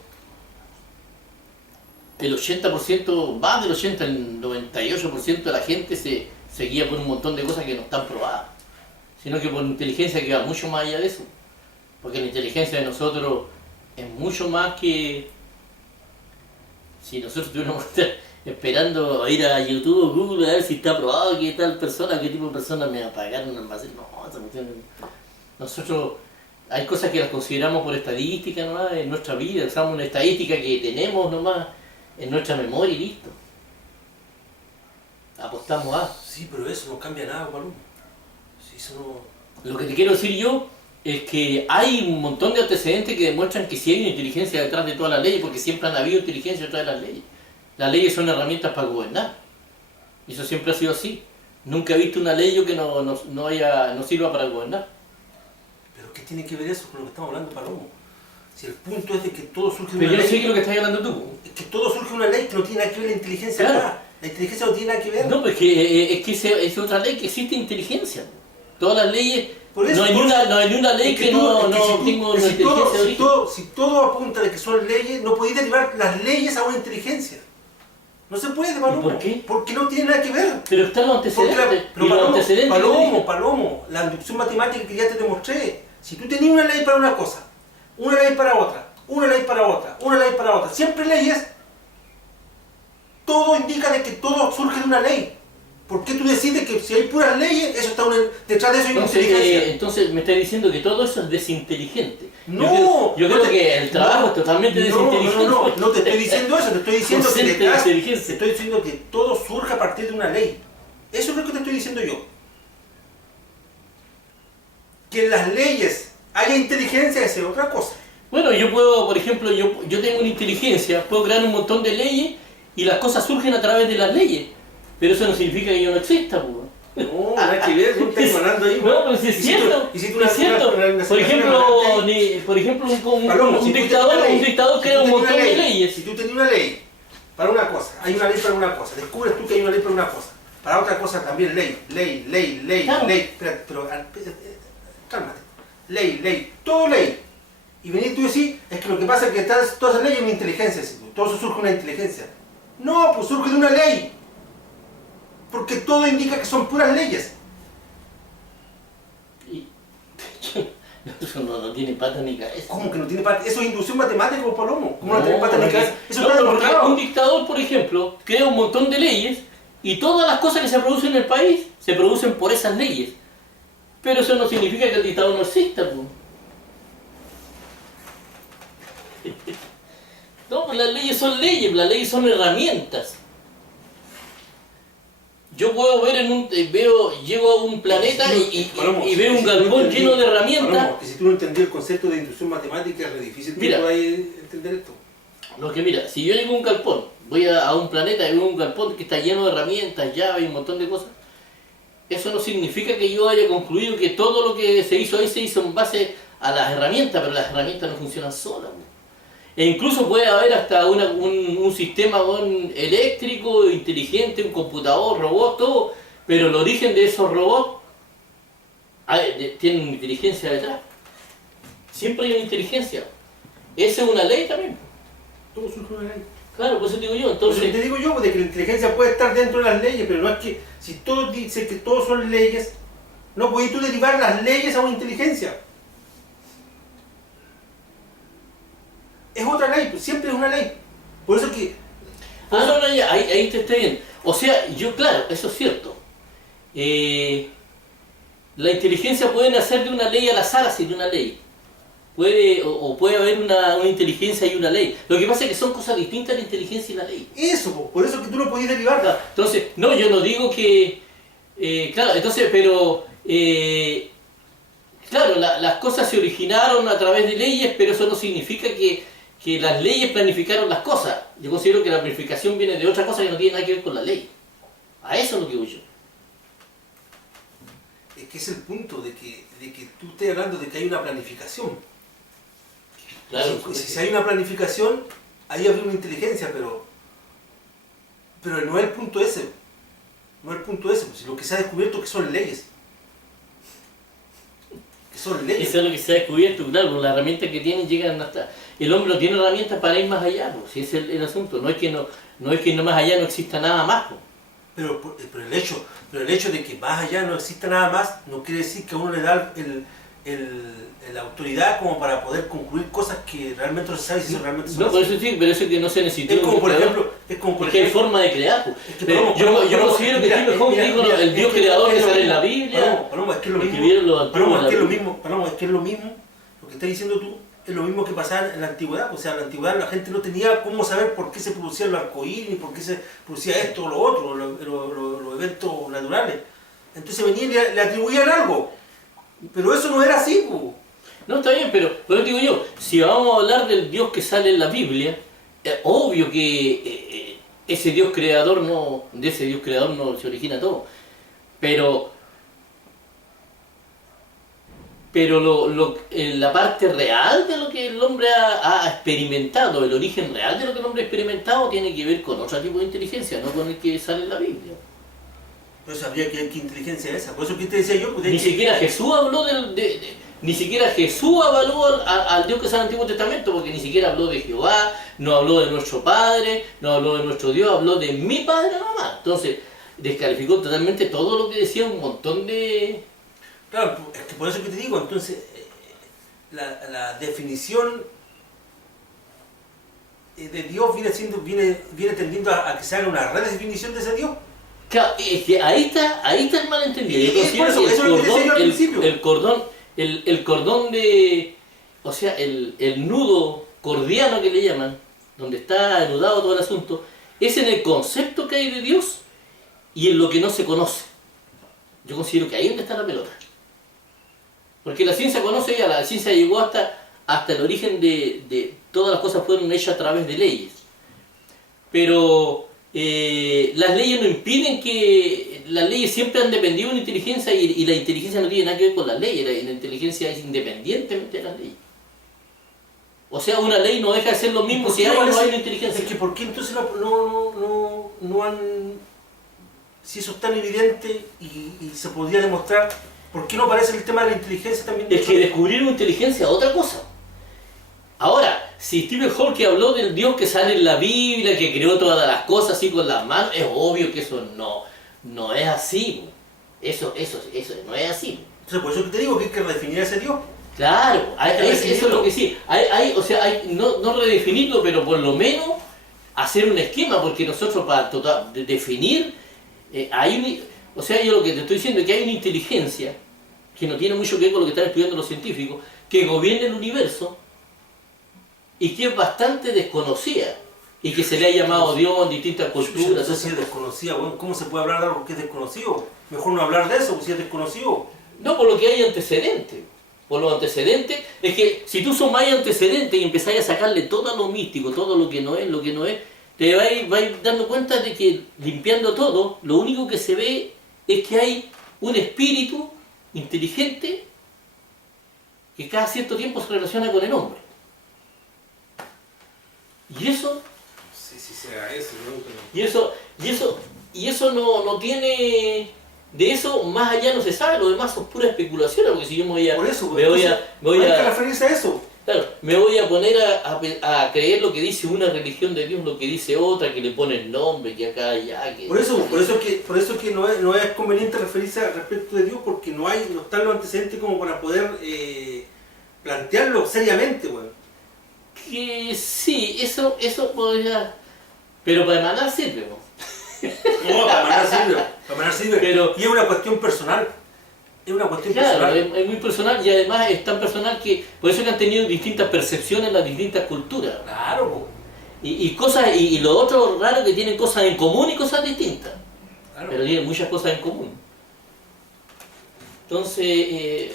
el 80%, más del 80, el 98% de la gente se guía por un montón de cosas que no están probadas, sino que por inteligencia que va mucho más allá de eso. Porque la inteligencia de nosotros es mucho más que si nosotros tuviéramos que estar esperando a ir a YouTube o Google a ver si está probado que tal persona, qué tipo de persona me va a pagar un almacén. No, esa cuestión. Nosotros hay cosas que las consideramos por estadística nomás en nuestra vida, usamos una estadística que tenemos nomás en nuestra memoria y listo. Apostamos a. Sí, pero eso no cambia nada, Paloma. Sí, eso no... Lo que te quiero decir yo es que hay un montón de antecedentes que demuestran que sí hay una inteligencia detrás de todas las leyes, porque siempre han habido inteligencia detrás de las leyes. Las leyes son herramientas para gobernar. Y eso siempre ha sido así. Nunca he visto una ley yo que no sirva para gobernar. ¿Pero qué tiene que ver eso con lo que estamos hablando, Palomo? Si el punto es de que todo surge de Pero una yo no sé ley... qué es lo que estás hablando tú. Es que todo surge de una ley que no tiene nada que ver la inteligencia Claro. acá. La inteligencia no tiene nada que ver. No, pues es que es otra ley que existe inteligencia. Todas las leyes, Por eso, no hay ni una ley es que tú- no es que si tú- tenga una si inteligencia todo, de si, origen. si todo apunta de que son leyes, no podéis derivar las leyes a una inteligencia. No se puede, Palomo. por qué? Porque no tiene nada que ver. Pero están los Porque antecedentes. pero y los Palomo, antecedentes que te dije. Palomo, la inducción matemática que ya te demostré. Si tú tenías una ley para una cosa, una ley para otra, una ley para otra, una ley para otra, siempre leyes, todo indica de que todo surge de una ley. ¿Por qué tú decides que si hay puras leyes, eso está detrás de eso hay una inteligencia? Entonces me estás diciendo que todo eso es desinteligente. No, yo no creo te- que el trabajo es totalmente desinteligente. No te estoy diciendo eso, te estoy diciendo que Ausente de detrás, te inteligencia. estoy diciendo que todo surge a partir de una ley. Eso es lo que te estoy diciendo yo. Que en las leyes haya inteligencia es otra cosa. Bueno, yo puedo, por ejemplo, yo tengo una inteligencia, puedo crear un montón de leyes y las cosas surgen a través de las leyes. Pero eso no significa que yo no exista, pues. No, nada que ver, no estás ganando ahí. No, pero si es cierto, es cierto. Por ejemplo, un dictador crea un montón de leyes. Si tú tenías una ley para una cosa, hay una ley para una cosa, descubres tú que hay una ley para una cosa, para otra cosa también ley, Claro. ley, pero cálmate, ley, todo ley. Y venir tú y decir, es que lo que pasa es que todas esas leyes es una inteligencia, todo eso surge de una inteligencia. No, pues surge de una ley. Porque todo indica que son puras leyes. Y, eso no tiene pata ni cabeza. ¿Cómo que no tiene parte? Eso es inducción matemática, Palomo. ¿Cómo no, No, tiene pata ni porque- cabeza? Eso no, está porque demostrado. un dictador, por ejemplo, crea un montón de leyes y todas las cosas que se producen en el país se producen por esas leyes. Pero eso no significa que el dictador no exista, pues. No, pues las leyes son herramientas. Yo puedo ver llego a un planeta Palomo, y veo un si tú no galpón entendí- lleno de herramientas. Palomo, que si tú no entendías el concepto de inducción matemática, es re difícil que Mira. tú vayas a entender esto. Lo que mira, si yo llego a un galpón, voy a un planeta y veo un galpón que está lleno de herramientas, llaves y un montón de cosas, eso no significa que yo haya concluido que todo lo que se hizo ahí se hizo en base a las herramientas, pero las herramientas no funcionan solas. E incluso puede haber hasta un sistema eléctrico, inteligente, un computador, robot, todo, pero el origen de esos robots tienen una inteligencia detrás. Siempre hay una inteligencia. Esa es una ley también. Todo surge de una ley. Claro, por eso digo yo. Entonces, Entonces, te digo yo de que la inteligencia puede estar dentro de las leyes, pero no es que si todo dice que todos son leyes, no puedes tú derivar las leyes a una inteligencia. Es otra ley, pues, siempre es una ley. Por eso es que... no, ya, ahí te está bien. O sea, claro, eso es cierto. La inteligencia puede nacer de una ley al azar, así de una ley. Puede haber una inteligencia y una ley. Lo que pasa es que son cosas distintas la inteligencia y la ley. Eso, po, por eso es que tú no podías derivarla. Entonces, no, yo no digo que... claro, entonces, pero... claro, las cosas se originaron a través de leyes, pero eso no significa que las leyes planificaron las cosas. Yo considero que la planificación viene de otra cosa que no tiene nada que ver con la ley. A eso es lo que voy yo. Es que es el punto de que tú estés hablando de que hay una planificación. Claro, Si hay una planificación, ahí habría una inteligencia, pero no es el punto ese. No es el punto ese, pues, lo que se ha descubierto es que son leyes. Que son leyes. eso es lo que se ha descubierto, claro, con las herramientas que tienen llegan hasta... el hombre no tiene herramientas para ir más allá, pues, si ese es el asunto. No es que no más allá no exista nada más, pues. Pero el hecho de que más allá no exista nada más no quiere decir que a uno le da la autoridad como para poder concluir cosas que realmente no se sabe si son realmente son No, por así. eso sí, pero eso es que no se necesita. Es como por ejemplo, es que hay forma de crear, pues. es que Pero yo considero que Stephen Hawking dijo el Dios creador que sale en la Biblia. Paloma, es que es lo mismo. Escribieron los antiguos Paloma, en es la que es lo Biblia. mismo. Paloma, es que es lo mismo. Lo que estás diciendo tú es lo mismo que pasaba en la antigüedad. O sea, en la antigüedad la gente no tenía cómo saber por qué se producían los arcoíris, ni por qué se producía esto o lo otro, los eventos naturales. Entonces venían y le atribuían algo. Pero eso no era así, pues. No, está bien, pero digo yo, si vamos a hablar del Dios que sale en la Biblia, es obvio que ese Dios creador de ese Dios creador no se origina todo. Pero la parte real de lo que el hombre ha experimentado, el origen real de lo que el hombre ha experimentado, tiene que ver con otro tipo de inteligencia, no con el que sale en la Biblia. Entonces habría que ver qué inteligencia es esa. Por eso que te decía yo. Pues, Ni siquiera Jesús habló ni siquiera Jesús avaló al Dios que sale en el Antiguo Testamento, porque ni siquiera habló de Jehová, no habló de nuestro Padre, no habló de nuestro Dios, habló de mi Padre nada más. Entonces, descalificó totalmente todo lo que decía un montón de... Claro, es que por eso que te digo, entonces, la definición de Dios viene tendiendo a que se haga una redefinición de ese Dios. Claro, es que ahí está el malentendido. Yo Y por considero eso es lo que te decía yo al principio. el cordón de... O sea, el nudo cordiano que le llaman, donde está anudado todo el asunto, es en el concepto que hay de Dios y en lo que no se conoce. Yo considero que ahí es donde está la pelota. Porque la ciencia conoce ya, la ciencia llegó hasta el origen de todas las cosas fueron hechas a través de leyes. Pero las leyes no impiden que... Las leyes siempre han dependido de una inteligencia y la inteligencia no tiene nada que ver con las leyes, la inteligencia es independientemente de las leyes. O sea, una ley no deja de ser lo mismo si hay o no hay una inteligencia. Es que ¿por qué entonces no han... Si eso es tan evidente y se podría demostrar, ¿por qué no aparece el tema de la inteligencia también? Es que descubrir una inteligencia es otra cosa. Ahora, si Stephen Hawking habló del Dios que sale en la Biblia, que creó todas las cosas así con las manos, es obvio que eso no es así. Eso no es así. Entonces, por eso que te digo que hay que redefinir a ese Dios. Claro, eso es lo que sí. No redefinirlo, pero por lo menos hacer un esquema, porque nosotros para definir, yo lo que te estoy diciendo es que hay una inteligencia que no tiene mucho que ver con lo que están estudiando los científicos, que gobierna el universo y que es bastante desconocida y que se le ha llamado Dios en distintas culturas. Eso sí es desconocida, bueno, ¿cómo se puede hablar de algo que es desconocido? Mejor no hablar de eso, si es desconocido. No, por lo que hay antecedentes. Por los antecedentes, es que si tú sumáis antecedentes y empezáis a sacarle todo lo místico, todo lo que no es, te vais dando cuenta de que limpiando todo, lo único que se ve es que hay un espíritu inteligente que cada cierto tiempo se relaciona con el hombre. Y eso... Sí, será eso, ¿no? Y eso no tiene... De eso más allá no se sabe, lo demás son puras especulaciones, porque si yo me voy a... Por eso, hay que referirse a eso. Claro, me voy a poner a creer lo que dice una religión de Dios, lo que dice otra, que le pone el nombre, que acá, allá, que... Por eso que no es conveniente referirse al respecto de Dios, porque no están los antecedentes como para poder plantearlo seriamente, bueno. Que sí, eso podría... Pero para emanar sirve, ¿no? No, para manar sirve. Pero, y es una cuestión personal. Es una cuestión claro, personal. es muy personal y además es tan personal que... Por eso que han tenido distintas percepciones en las distintas culturas. Claro. Y lo otro raro que tienen cosas en común y cosas distintas. Claro. Pero tienen muchas cosas en común. Entonces...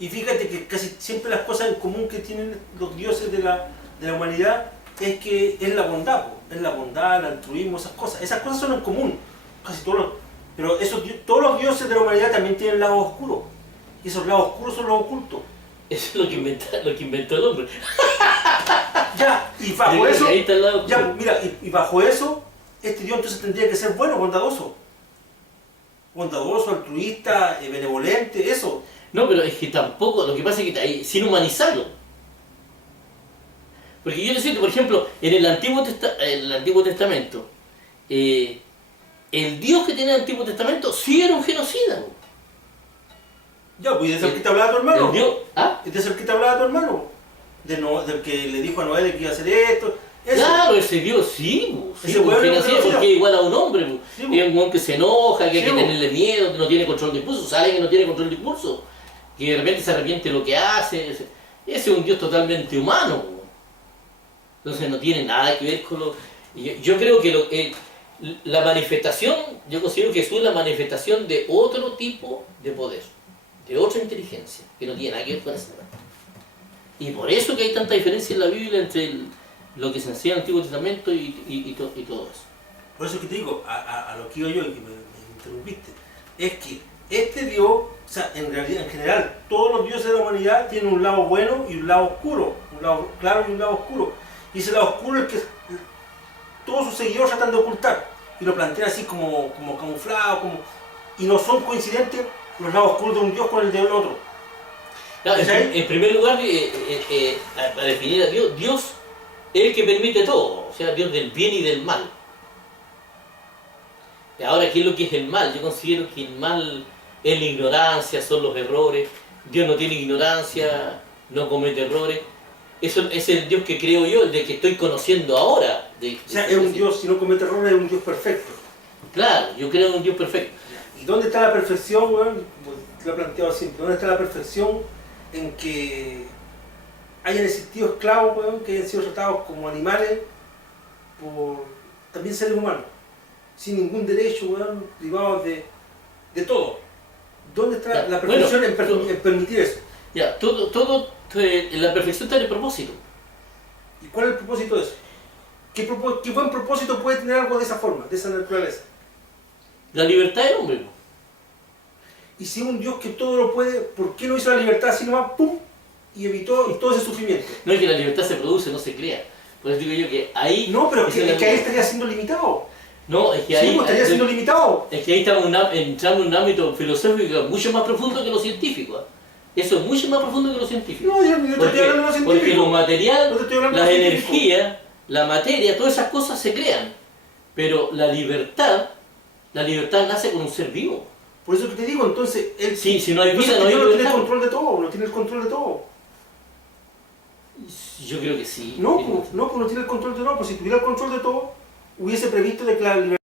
Y fíjate que casi siempre las cosas en común que tienen los dioses de la humanidad es que es la bondad, es la bondad, el altruismo, esas cosas. Esas cosas son en común, casi todos pero todos los dioses de la humanidad también tienen lados oscuros. Y esos lados oscuros son los ocultos. Eso es lo que inventó el hombre. Ya, y bajo eso, ahí está el lado ya, oscuro. mira, y bajo eso, este Dios entonces tendría que ser bueno, bondadoso. Bondadoso, altruista, benevolente, eso. No, pero es que tampoco, lo que pasa es que sin humanizarlo. Porque yo le siento, por ejemplo, en el Antiguo Testamento, el Dios que tiene el Antiguo Testamento sí era un genocida. Po. Ya, pues, ¿y de eso que te hablaba tu hermano? El Dios, ¿ah? ¿Y de eso que te hablaba tu hermano? Del que le dijo a Noé de que iba a hacer esto. Eso. Claro, ese Dios sí, po, sí Ese po, hueón genocida, es un genocida. porque es igual a un hombre. Po. Sí, po. Es un hombre que se enoja, que hay Sí, que po. tenerle miedo, que no tiene control de impulso, sale que no tiene control de impulso, que de repente se arrepiente de lo que hace. Ese es un Dios totalmente humano. Po. Entonces no tiene nada que ver con lo... Yo creo que la manifestación, yo considero que Jesús es la manifestación de otro tipo de poder, de otra inteligencia, que no tiene nada que ver con esa. Y por eso que hay tanta diferencia en la Biblia entre lo que se enseña en el Antiguo Testamento y todo eso. Por eso que te digo, a lo que iba yo y que me interrumpiste, es que este Dios, o sea, en realidad, en general, todos los dioses de la humanidad tienen un lado bueno y un lado oscuro, un lado claro y un lado oscuro. Y ese lado oscuro es el que todos sus seguidores tratan de ocultar y lo plantean así como camuflado, y no son coincidentes los lados oscuros de un Dios con el del otro. Claro, en primer lugar, para definir a Dios, Dios es el que permite todo, o sea, Dios del bien y del mal. Y ahora, ¿qué es lo que es el mal? Yo considero que el mal es la ignorancia, son los errores. Dios no tiene ignorancia, no comete errores. Eso es el Dios que creo yo, el de que estoy conociendo ahora. O sea, es un Dios, si no comete errores, es un Dios perfecto. Claro, yo creo en un Dios perfecto. ¿Y dónde está la perfección, weón? Pues, lo he planteado siempre. ¿Dónde está la perfección en que hayan existido esclavos, weón, que hayan sido tratados como animales por también seres humanos? Sin ningún derecho, weón, privados de todo. ¿Dónde está Ya, la perfección bueno, en permitir eso? Ya, la perfección está en el propósito. ¿Y cuál es el propósito de eso? ¿Qué buen propósito puede tener algo de esa forma, de esa naturaleza? La libertad del hombre. Y si un Dios que todo lo puede, ¿por qué no hizo la libertad así nomás, pum, y evitó todo ese sufrimiento? No es que la libertad se produce, no se crea. Por eso digo yo que ahí... No, pero es que ahí ahí estaría siendo limitado. No, es que Sí, ahí... pues, estaría siendo limitado. Es que ahí estamos entrando en un ámbito filosófico mucho más profundo que lo científico. Eso es mucho más profundo que lo científico. No, yo te estoy hablando de lo científico. Porque lo material, No te estoy hablando las de lo científico. energías, la materia, todas esas cosas se crean. Pero la libertad nace con un ser vivo. Por eso que te digo, entonces, Sí, si no hay vida, no hay Dios no tiene el libertad. control de todo, no tiene el control de todo. Yo creo que sí. No, pues no tiene el control de todo, pues si tuviera el control de todo, hubiese previsto de que la libertad